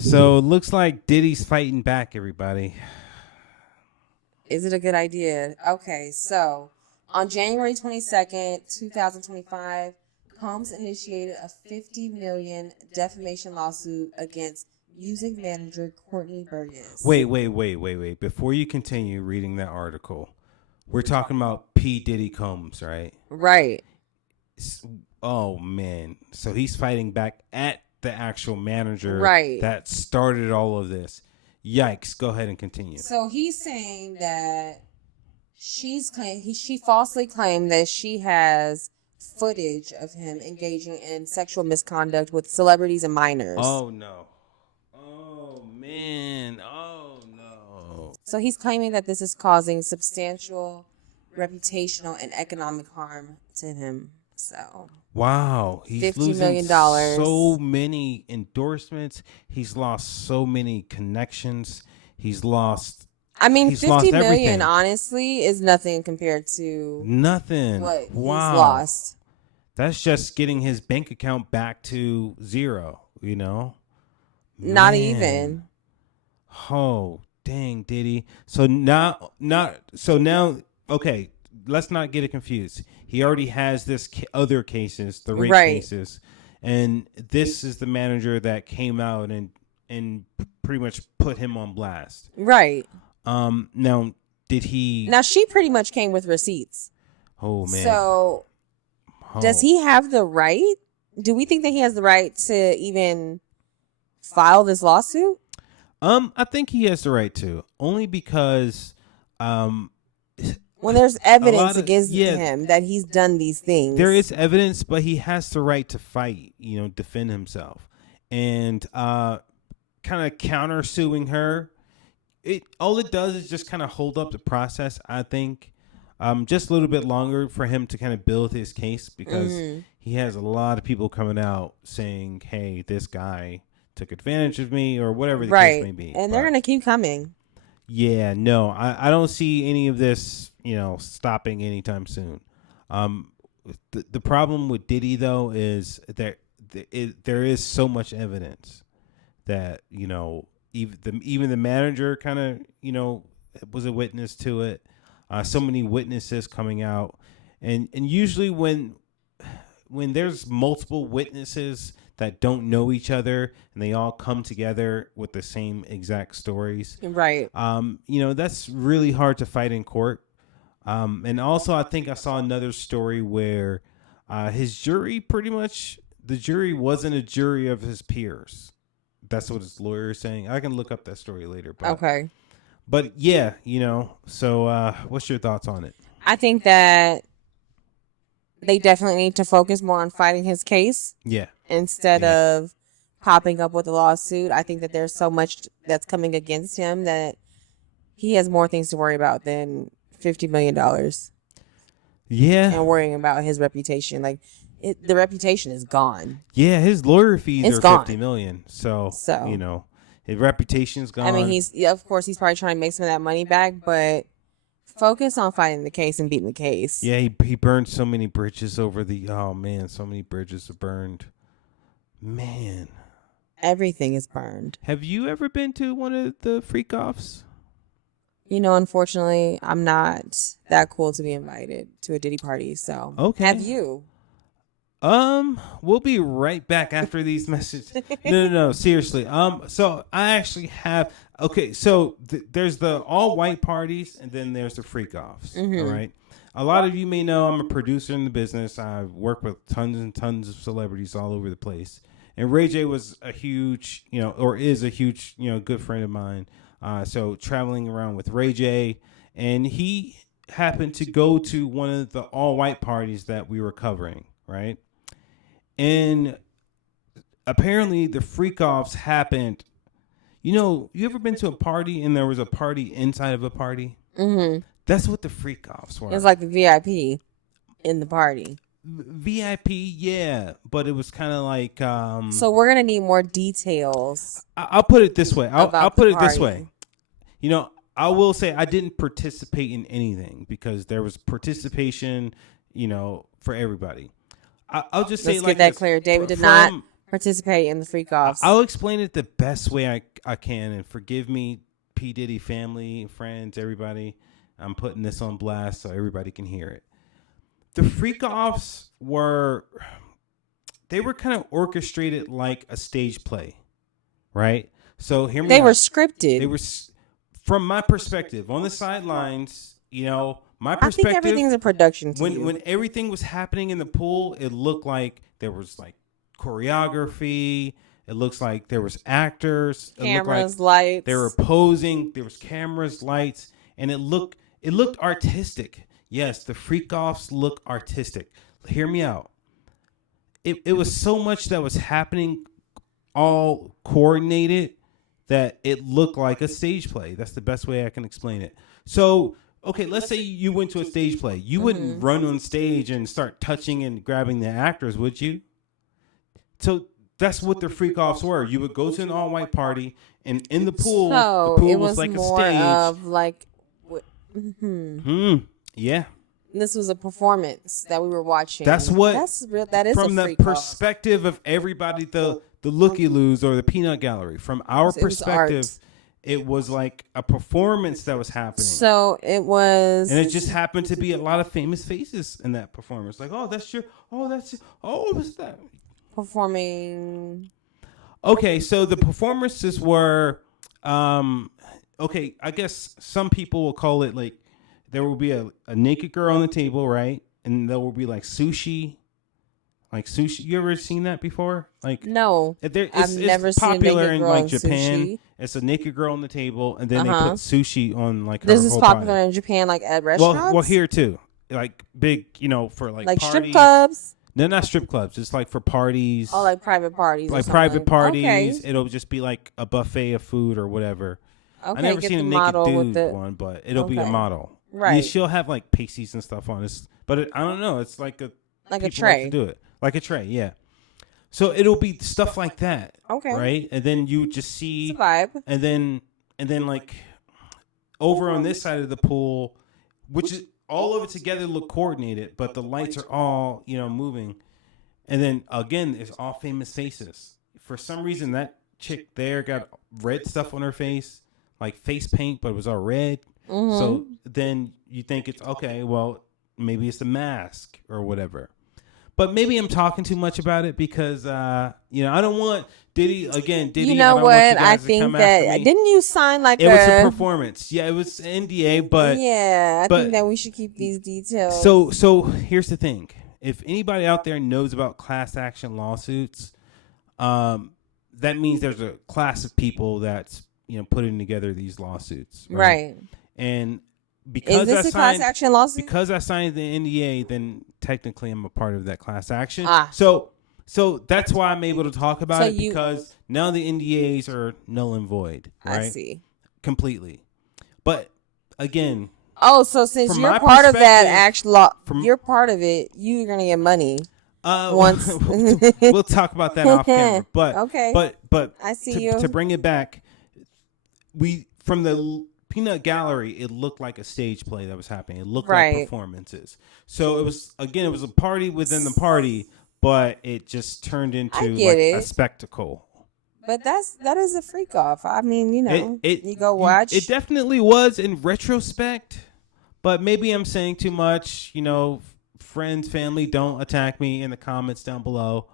So it looks like Diddy's fighting back, everybody. Is it a good idea? Okay, so on January 22nd, 2025, Combs initiated a $50 million defamation lawsuit against music manager Courtney Burgess. Wait. Before you continue reading that article, we're talking about P. Diddy Combs, right? Right. Oh, man. So he's fighting back at the actual manager Right. that started all of this. Yikes. Go ahead and continue. So he's saying that she falsely claimed that she has footage of him engaging in sexual misconduct with celebrities and minors. Oh, no. Oh, man. Oh, no. So he's claiming that this is causing substantial reputational and economic harm to him. So wow, he's $50 losing million. so many endorsements. He's lost so many connections. He's lost. I mean, he's 50 lost million, everything. honestly, is nothing compared to Nothing. what Wow. he's lost. That's just getting his bank account back to zero, you know? Not Man. even. Oh, dang, Diddy. So now, okay, let's not get it confused. He already has this other cases, the rape cases, and this is the manager that came out and pretty much put him on blast. Right. Now, did he? Now, she pretty much came with receipts. Oh, man. So, does he have the right? Do we think that he has the right to even file this lawsuit? I think he has the right to, only because, when there's evidence against him that he's done these things. There is evidence, but he has the right to fight, defend himself. And kind of countersuing her, all it does is just kind of hold up the process, I think. Just a little bit longer for him to kind of build his case, because he has a lot of people coming out saying, hey, this guy took advantage of me, or whatever the case may be. And they're going to keep coming. Yeah, no, I don't see any of this, stopping anytime soon. The problem with Diddy, though, is that there is so much evidence that, even the manager kind of, was a witness to it. So many witnesses coming out. And usually when there's multiple witnesses that don't know each other and they all come together with the same exact stories. Right. That's really hard to fight in court. And also I think I saw another story where his jury the jury wasn't a jury of his peers. That's what his lawyer is saying. I can look up that story later. But, okay. But yeah, so what's your thoughts on it? I think that they definitely need to focus more on fighting his case. Yeah. Instead of popping up with a lawsuit. I think that there's so much that's coming against him that he has more things to worry about than $50 million. Yeah. And worrying about his reputation. Like, the reputation is gone. Yeah, his lawyer fees are gone. $50 million. So, his reputation's gone. I mean, of course, he's probably trying to make some of that money back, but focus on fighting the case and beating the case. Yeah, he burned so many bridges so many bridges are burned. Man. Everything is burned. Have you ever been to one of the freak offs? Unfortunately, I'm not that cool to be invited to a Diddy party. So, okay. Have you? We'll be right back after these messages. No, seriously. So I actually have. Okay, so there's the all white parties, and then there's the freak offs. Mm-hmm. All right. A lot of you may know I'm a producer in the business. I work with tons and tons of celebrities all over the place. And Ray J was a huge, or is a huge, good friend of mine. So traveling around with Ray J, and he happened to go to one of the all white parties that we were covering, right? And apparently the freak offs happened. You ever been to a party and there was a party inside of a party? Mm-hmm. That's what the freak offs were. It's like the VIP in the party. VIP, yeah, but it was kind of like. So we're gonna need more details. I'll put it this way. I'll put it this way. I will say I didn't participate in anything because there was participation, for everybody. I'll just say Let's like get that this. clear. David did not participate in the freak offs. I'll explain it the best way I can, and forgive me, P. Diddy family, friends, everybody. I'm putting this on blast so everybody can hear it. The freak offs were kind of orchestrated like a stage play, right? So hear me They out. were scripted. They were, from my perspective, on the sidelines, my I perspective. think everything's a production to you. When everything was happening in the pool, it looked like there was like choreography. It looks like there was actors. Cameras, like lights. They were posing. There was cameras, lights, and it looked artistic. Yes, the freak offs look artistic. Hear me out. It was so much that was happening, all coordinated, that it looked like a stage play. That's the best way I can explain it. So, okay, let's say you went to a stage play. You wouldn't run on stage and start touching and grabbing the actors, would you? So that's what the freak offs were. You would go to an all-white party, and in the pool, so the pool it was like more a stage. Of like, Yeah. This was a performance that we were watching. That's what. That's real. That is from a the freak perspective of everybody, the looky-loos or the peanut gallery. From our perspective, it was like a performance that was happening. So it was, and it just happened to be a lot of famous faces in that performance. Like, what's that? Performing. Okay, so the performances were, okay, I guess some people will call it like, there will be a naked girl on the table, right? And there will be like sushi. Like sushi. You ever seen that before? Like, no. It's never popular seen a naked in girl like in Japan. Sushi. It's a naked girl on the table, and then they put sushi on like her This is whole popular body. in Japan, like at restaurants? Well, here too. Like big, for like parties. Strip clubs? No, not strip clubs. It's like for parties. Oh, like private parties. Like private parties. Okay. It'll just be like a buffet of food or whatever. Okay, I never seen a naked dude one, but it'll be a model. Right. Yeah, she'll have like pasties and stuff on this, but I don't know. It's like a tray. Like to do it like a tray, yeah. So it'll be stuff like that. Okay. Right, and then you just see it's a vibe, and then like over on this side of the pool, which is all of it together look coordinated, but the lights are all moving, and then again it's all famous faces. For some reason, that chick there got red stuff on her face, like face paint, but it was all red. Mm-hmm. So then you think it's okay, well, maybe it's a mask or whatever. But maybe I'm talking too much about it because, I don't want Diddy. You know what? I think that, didn't you sign like it was a performance. Yeah, it was NDA, but. Yeah, I think that we should keep these details. So here's the thing. If anybody out there knows about class action lawsuits, that means there's a class of people that's, putting together these lawsuits. Right. And because is this a class action lawsuit? Because I signed the NDA, then technically I'm a part of that class action. Ah. So that's why I'm able to talk about it, because now the NDAs are null and void. Right? I see. Completely. But again. Oh, so since you're part of that actual law, you're part of it, you're gonna get money. Once we'll talk about that off camera. But okay. But I see to bring it back, from the peanut gallery, it looked like a stage play that was happening. It looked like performances. So it was a party within the party, but it just turned into a spectacle. But that is a freak off. I mean, you go watch. It definitely was in retrospect, but maybe I'm saying too much. Friends, family, don't attack me in the comments down below.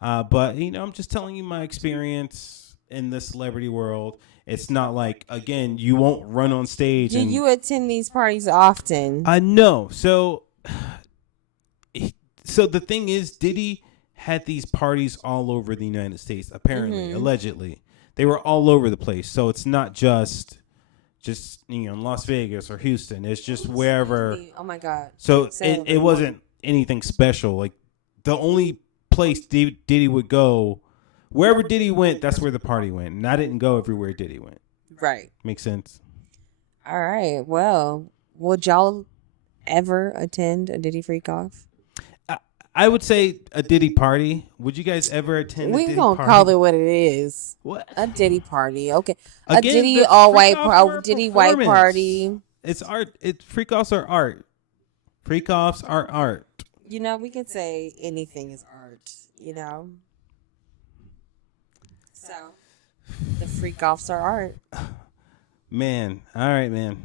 But I'm just telling you my experience in the celebrity world. It's not like, again, you won't run on stage. Do you attend these parties often? No. So the thing is, Diddy had these parties all over the United States, apparently, allegedly. They were all over the place. So it's not just in Las Vegas or Houston. It's just wherever. Oh, my God. So it wasn't anything special. Like, the only place Diddy would go, wherever Diddy went, that's where the party went. And I didn't go everywhere Diddy went. Right. Makes sense. All right. Well, would y'all ever attend a Diddy freak off? I would say a Diddy party. Would you guys ever attend a Diddy party? We're going to call it what it is. What? A Diddy party. Okay. Again, a Diddy all-white Diddy white party. It's art. Freak offs are art. Freak offs are art. We can say anything is art, So, the freak offs are art. Man, all right, man.